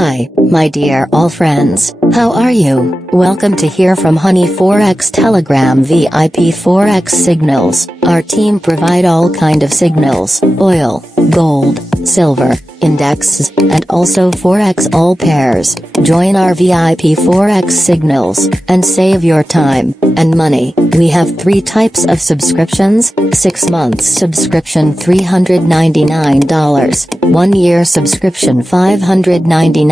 Hi, my dear all friends, how are you? Welcome to Hear from Honey Forex Telegram VIP Forex Signals. Our team provide all kind of signals, oil, gold, silver, indexes, and also Forex all pairs. Join our VIP Forex Signals, and save your time and money. We have 3 types of subscriptions: 6 months subscription $399, 1 year subscription $599,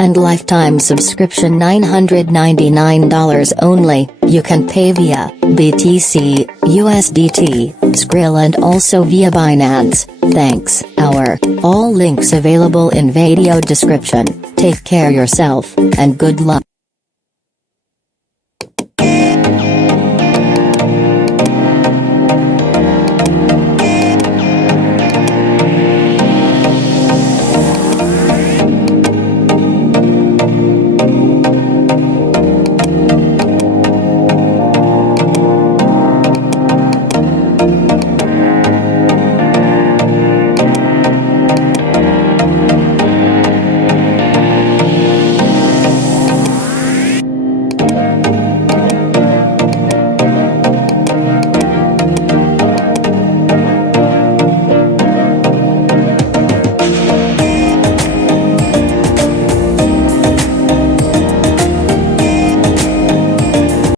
and lifetime subscription $999 only. You can pay via BTC, USDT, Skrill, and also via Binance. Thanks. All links available in video description. Take care yourself, and good luck.